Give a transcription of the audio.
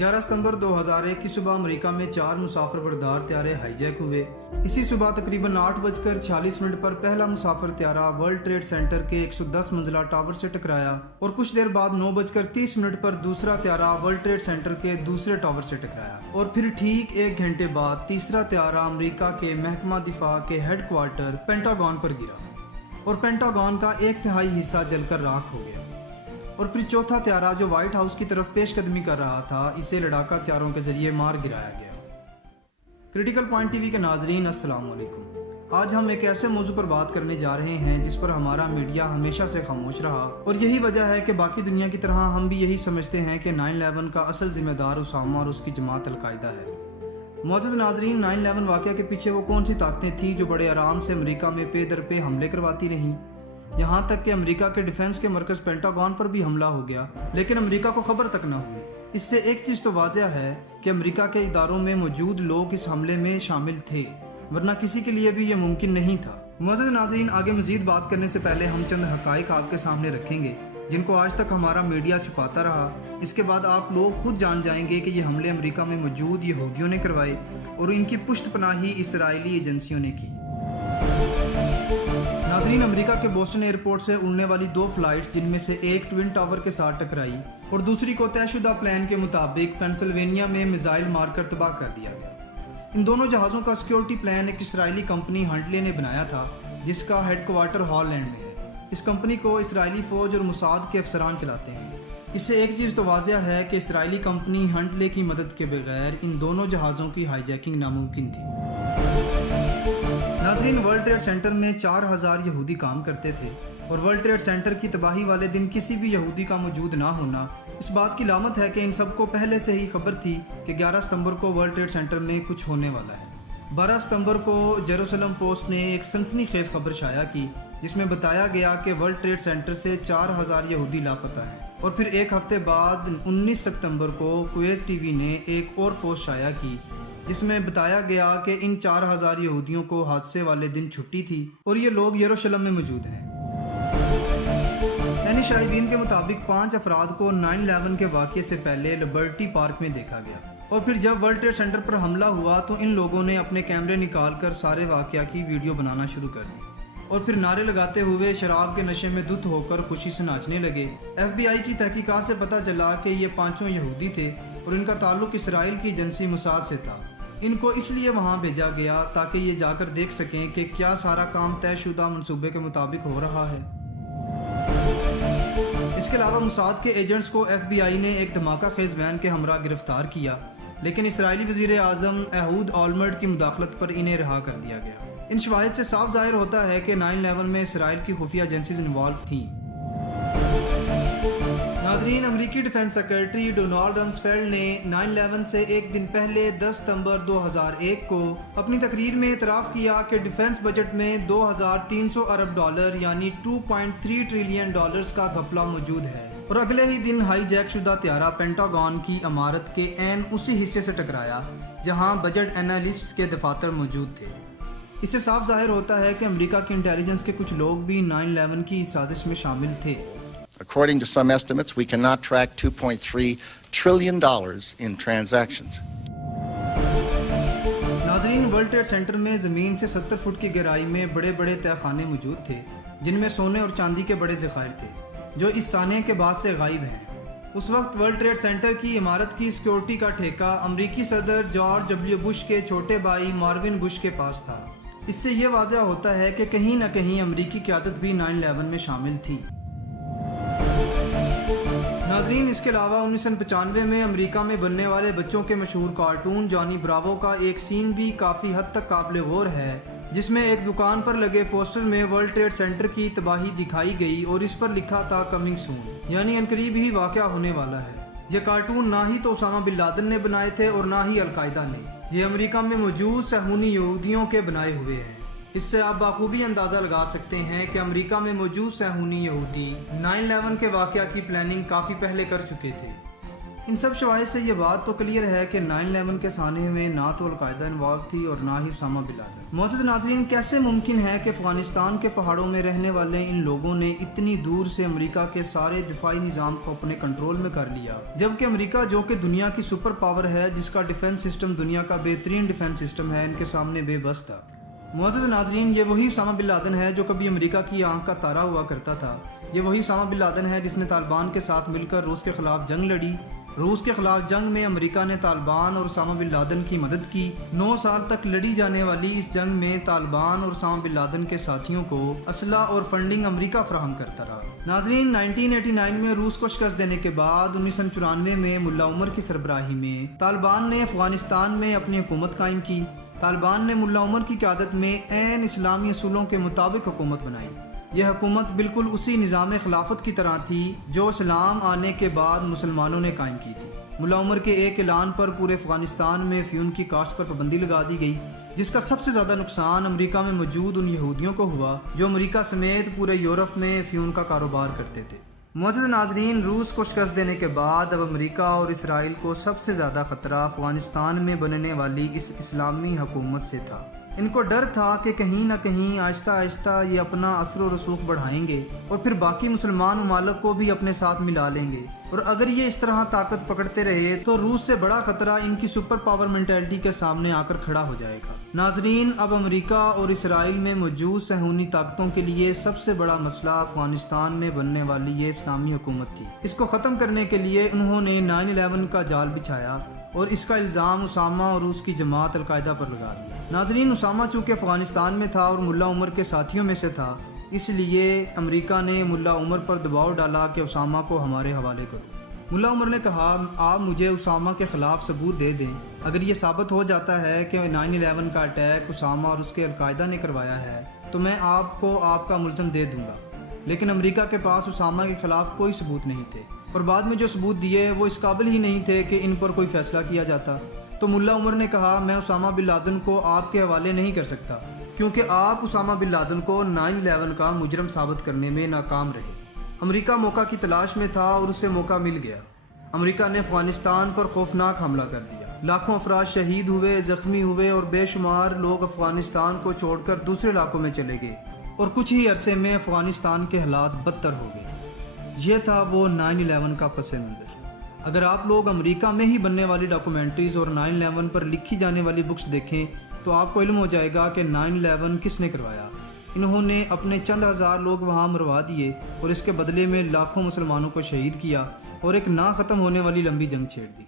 11 सितंबर 2001 की सुबह अमेरिका में 4 मुसाफिर बरदार त्यारे हाईजैक हुए। इसी सुबह तकरीबन 8:46 पर पहला मुसाफिर त्यारा वर्ल्ड ट्रेड सेंटर के 110 मंजिला टावर से टकराया और कुछ देर बाद 9:30 पर दूसरा त्यारा वर्ल्ड ट्रेड सेंटर के दूसरे टावर से टकराया और फिर ठीक 1 घंटे बाद तीसरा त्यारा अमेरिका के महकमा दिफा के हेडक्वार्टर पेंटागन पर गिरा और पेंटागन का 1/3 हिस्सा जलकर राख हो गया। और फिर चौथा त्यारा जो व्हाइट हाउस की तरफ पेशकदमी कर रहा था, इसे लड़ाका त्यारों के जरिए मार गिराया गया। क्रिटिकल पॉइंट टीवी के नाजरीन, अस्सलाम वालेकुम। आज हम एक ऐसे मौजू पर बात करने जा रहे हैं जिस पर हमारा मीडिया हमेशा से खामोश रहा और यही वजह है कि बाकी दुनिया की तरह हम भी यही समझते हैं कि 9/11 का असल जिम्मेदार उसामा और उसकी जमात अलकायदा है। मुअज़्ज़ज़ नाजरीन, 9/11 वाक़या के पीछे वो कौन सी ताकतें थीं जो बड़े आराम से अमेरिका में पे दर पे हमले करवाती रहीं, यहाँ तक कि अमेरिका के डिफेंस के मरकज़ पेंटागन पर भी हमला हो गया लेकिन अमेरिका को खबर तक न हुई। इससे एक चीज़ तो वाज़ह है कि अमेरिका के इदारों में मौजूद लोग इस हमले में शामिल थे, वरना किसी के लिए भी ये मुमकिन नहीं था। मुअज़्ज़ज़ नाज़रीन, आगे मज़ीद बात करने से पहले हम चंद हक़ाइक़ आपके सामने रखेंगे जिनको आज तक हमारा मीडिया छुपाता रहा। इसके बाद आप लोग खुद जान जाएंगे कि ये हमले अमेरिका में मौजूद यहूदियों ने करवाए और इनकी पुष्ट पनाही इसराइली एजेंसियों ने की। नाज़रीन, अमेरिका के बोस्टन एयरपोर्ट से उड़ने वाली 2 फ्लाइट्स, जिनमें से एक ट्विन टावर के साथ टकराई और दूसरी को तयशुदा प्लान के मुताबिक पेंसिल्वेनिया में मिसाइल मारकर तबाह कर दिया गया। इन दोनों जहाज़ों का सिक्योरिटी प्लान एक इसराइली कंपनी हंटले ने बनाया था जिसका हेडक्वार्टर हॉलैंड में है। इस कंपनी को इसराइली फ़ौज और मुसाद के अफसरान चलाते हैं। इससे एक चीज़ तो वाज़ह है कि इसराइली कंपनी हंटले की मदद के बगैर इन दोनों जहाज़ों की हाईजैकिंग नामुमकिन थी। नाज़रीन, वर्ल्ड ट्रेड सेंटर में 4000 यहूदी काम करते थे और वर्ल्ड ट्रेड सेंटर की तबाही वाले दिन किसी भी यहूदी का मौजूद ना होना इस बात की लामत है कि इन सबको पहले से ही खबर थी कि 11 सितंबर को वर्ल्ड ट्रेड सेंटर में कुछ होने वाला है। 12 सितंबर को जेरूसलम पोस्ट ने एक सनसनीखेज खबर शाया की जिसमें बताया गया कि वर्ल्ड ट्रेड सेंटर से 4000 यहूदी लापता हैं और फिर एक हफ्ते बाद 19 सितंबर को कुवैत टीवी ने एक और पोस्ट शाया की जिसमें बताया गया कि इन 4000 यहूदियों को हादसे वाले दिन छुट्टी थी और ये लोग यरूशलेम में मौजूद हैं। यानी शाहिदीन के मुताबिक 5 अफराद को 9/11 के वाक़ये से पहले लिबर्टी पार्क में देखा गया और फिर जब वर्ल्ड ट्रेड सेंटर पर हमला हुआ तो इन लोगों ने अपने कैमरे निकाल कर सारे वाक़या की वीडियो बनाना शुरू कर दी और फिर नारे लगाते हुए शराब के नशे में धुत होकर खुशी से नाचने लगे। FBI की तहकीकात से पता चला कि ये 5 यहूदी थे और इनका ताल्लुक इसराइल की एजेंसी मुसाद से था। इनको इसलिए वहाँ भेजा गया ताकि ये जाकर देख सकें कि क्या सारा काम तयशुदा मंसूबे के मुताबिक हो रहा है। इसके अलावा मुसाद के एजेंट्स को FBI ने एक धमाका खेज वैन के हमरा गिरफ्तार किया लेकिन इसराइली वज़ीर आज़म एहूद ओलमर्ट की मुदाखलत पर इन्हें रिहा कर दिया गया। इन शवाहिद से साफ जाहिर होता है कि 9/11 में इसराइल की खुफिया एजेंसीज इन्वॉल्व थीं। नाज़रीन, अमेरिकी डिफेंस सेक्रेटरी डोनाल्ड रम्सफेल्ड ने 9/11 से एक दिन पहले 10 सितंबर 2001 को अपनी तकरीर में एतराफ़ किया कि डिफेंस बजट में 2300 अरब डॉलर यानी 2.3 ट्रिलियन डॉलर्स का घपला मौजूद है और अगले ही दिन हाईजैक शुदा त्यारा पेंटागन की इमारत के ऐन उसी हिस्से से टकराया जहां बजट एनालिस्ट्स के दफातर मौजूद थे। इससे साफ जाहिर होता है कि अमेरिका की इंटेलिजेंस के कुछ लोग भी 9/11 की इस साजिश में शामिल थे। According to some estimates, we cannot track $2.3 trillion in transactions. नाज़रीन, वर्ल्ड ट्रेड सेंटर में ज़मीन से 70 फुट की गहराई में बड़े बड़े तहखाने मौजूद थे जिनमें सोने और चांदी के बड़े ज़खायर थे जो इस साने के बाद से गायब हैं। उस वक्त वर्ल्ड ट्रेड सेंटर की इमारत की सिक्योरिटी का ठेका अमरीकी सदर जॉर्ज W. बुश के छोटे भाई मार्विन बुश के पास था। इससे ये वाज़ह होता है कि कहीं न कहीं अमरीकी क़यादत भी 9/11 में शामिल थी। नाज़रीन, इसके अलावा 1995 में अमेरिका में बनने वाले बच्चों के मशहूर कार्टून जॉनी ब्रावो का एक सीन भी काफ़ी हद तक काबिल गौर है जिसमें एक दुकान पर लगे पोस्टर में वर्ल्ड ट्रेड सेंटर की तबाही दिखाई गई और इस पर लिखा था कमिंग सून, यानी अनकरीब ही वाक़या होने वाला है। ये कार्टून ना ही तो उसामा बिन लादेन ने बनाए थे और ना ही अलकायदा ने, ये अमेरिका में मौजूद सहूनी यहूदियों के बनाए हुए हैं। इससे आप बाखूबी अंदाज़ा लगा सकते हैं कि अमेरिका में मौजूद सहूनी यहूदी 9/11 के वाक़या की प्लानिंग काफ़ी पहले कर चुके थे। ان سب شواہد سے یہ بات تو کلیئر ہے کہ 9/11 کے سانحے میں نہ تو القاعدہ انوالو تھی اور نہ ہی اسامہ بن لادن۔ معزز ناظرین، کیسے ممکن ہے کہ افغانستان کے پہاڑوں میں رہنے والے ان لوگوں نے اتنی دور سے امریکہ کے سارے دفاعی نظام کو اپنے کنٹرول میں کر لیا، جبکہ امریکہ جو کہ دنیا کی سپر پاور ہے، جس کا ڈیفنس سسٹم دنیا کا بہترین ڈیفنس سسٹم ہے، ان کے سامنے بے بس تھا۔ معزز ناظرین، یہ وہی اسامہ بن لادن ہے جو کبھی امریکہ کی آنکھ کا تارا ہوا کرتا تھا۔ یہ وہی اسامہ بن لادن ہے جس نے طالبان کے ساتھ مل کر روس کے خلاف جنگ لڑی۔ روس کے خلاف جنگ میں امریکہ نے طالبان اور اسامہ بن لادن کی مدد کی۔ 9 سال تک لڑی جانے والی اس جنگ میں طالبان اور اسامہ بن لادن کے ساتھیوں کو اسلحہ اور فنڈنگ امریکہ فراہم کرتا رہا۔ ناظرین، 1989 میں روس کو شکست دینے کے بعد 1994 میں ملا عمر کی سربراہی میں طالبان نے افغانستان میں اپنی حکومت قائم کی۔ طالبان نے ملا عمر کی قیادت میں عین اسلامی اصولوں کے مطابق حکومت بنائی۔ یہ حکومت بالکل اسی نظام خلافت کی طرح تھی جو اسلام آنے کے بعد مسلمانوں نے قائم کی تھی۔ ملا عمر کے ایک اعلان پر پورے افغانستان میں افیون کی کاشت پر پابندی لگا دی گئی، جس کا سب سے زیادہ نقصان امریکہ میں موجود ان یہودیوں کو ہوا جو امریکہ سمیت پورے یورپ میں افیون کا کاروبار کرتے تھے۔ معزز ناظرین، روس کو شکست دینے کے بعد اب امریکہ اور اسرائیل کو سب سے زیادہ خطرہ افغانستان میں بننے والی اس اسلامی حکومت سے تھا۔ ان کو ڈر تھا کہ کہیں نہ کہیں آہستہ آہستہ یہ اپنا اثر و رسوخ بڑھائیں گے اور پھر باقی مسلمان ممالک کو بھی اپنے ساتھ ملا لیں گے، اور اگر یہ اس طرح طاقت پکڑتے رہے تو روس سے بڑا خطرہ ان کی سپر پاور مینٹلٹی کے سامنے آ کر کھڑا ہو جائے گا۔ ناظرین، اب امریکہ اور اسرائیل میں موجود صہیونی طاقتوں کے لیے سب سے بڑا مسئلہ افغانستان میں بننے والی یہ اسلامی حکومت تھی۔ اس کو ختم کرنے کے لیے انہوں نے 9/11 کا جال بچھایا اور اس کا الزام اسامہ اور اس کی جماعت القاعدہ پر لگا دیا۔ ناظرین، اسامہ چونکہ افغانستان میں تھا اور ملا عمر کے ساتھیوں میں سے تھا، اس لیے امریکہ نے ملا عمر پر دباؤ ڈالا کہ اسامہ کو ہمارے حوالے کرو۔ ملا عمر نے کہا، آپ مجھے اسامہ کے خلاف ثبوت دے دیں۔ اگر یہ ثابت ہو جاتا ہے کہ 9/11 کا اٹیک اسامہ اور اس کے القاعدہ نے کروایا ہے تو میں آپ کو آپ کا ملزم دے دوں گا۔ لیکن امریکہ کے پاس اسامہ کے خلاف کوئی ثبوت نہیں تھے، اور بعد میں جو ثبوت دیے وہ اس قابل ہی نہیں تھے کہ ان پر کوئی فیصلہ کیا جاتا۔ تو ملا عمر نے کہا، میں اسامہ بن لادن کو آپ کے حوالے نہیں کر سکتا، کیونکہ آپ اسامہ بن لادن کو 9/11 کا مجرم ثابت کرنے میں ناکام رہے۔ امریکہ موقع کی تلاش میں تھا اور اسے موقع مل گیا۔ امریکہ نے افغانستان پر خوفناک حملہ کر دیا۔ لاکھوں افراد شہید ہوئے، زخمی ہوئے اور بے شمار لوگ افغانستان کو چھوڑ کر دوسرے علاقوں میں چلے گئے، اور کچھ ہی عرصے میں افغانستان کے حالات بدتر ہو گئے۔ یہ تھا وہ 9/11 کا پس منظر۔ اگر آپ لوگ امریکہ میں ہی بننے والی ڈاکومنٹریز اور 9/11 پر لکھی جانے والی بکس دیکھیں تو آپ کو علم ہو جائے گا کہ 9/11 کس نے کروایا۔ انہوں نے اپنے چند ہزار لوگ وہاں مروا دیے اور اس کے بدلے میں لاکھوں مسلمانوں کو شہید کیا اور ایک نہ ختم ہونے والی لمبی جنگ چھیڑ دی۔